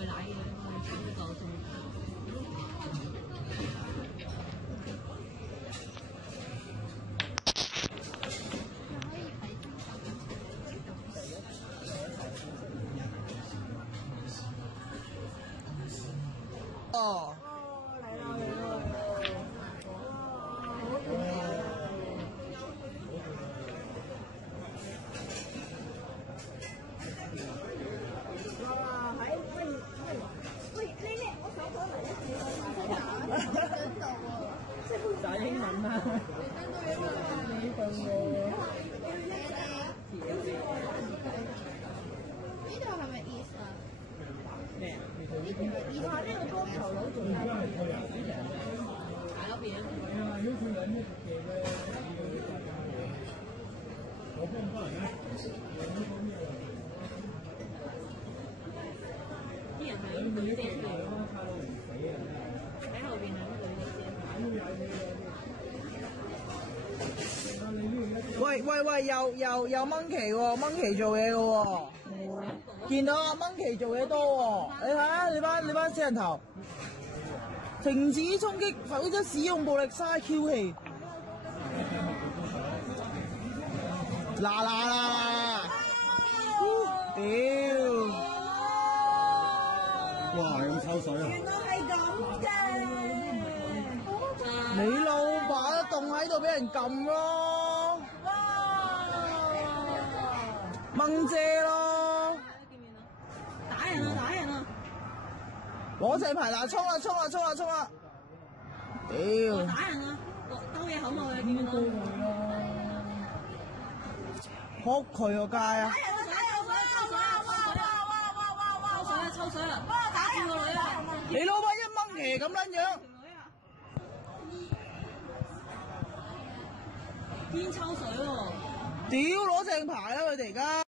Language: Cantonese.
去攋嘢，我哋搶呢個送。哦，嚟啦嚟啦！哇！喺喂，呢我手攞嚟一次打英文啦，呢份喎。呢度係咪 East 啊？咩？而家呢個光頭佬仲係打嗰邊啊！係啊，如果佢兩呢嘅咧，我幫唔幫人咧？啲人係咁舉遮嚟喺後邊係咁舉喂喂喂，又Monkey 喎，Monkey 做嘢嘅喎，見到阿Monkey做嘢多喎，你睇下你班死人頭，停止衝擊，否則使用暴力嘥 Q 氣，嗱，屌！哇！有冇抽水啊？原來係咁嘅，你老闆凍喺度俾人撳咯，掹遮咯，打人啊！攞正牌嗱，衝啦！屌！打人啊！兜嘢口落去，見唔見到？撲佢個街啊！抽水啦！打住個女啊！你老闆一Monkey咁撚樣，邊抽水喎？屌攞正牌啊！佢哋而家。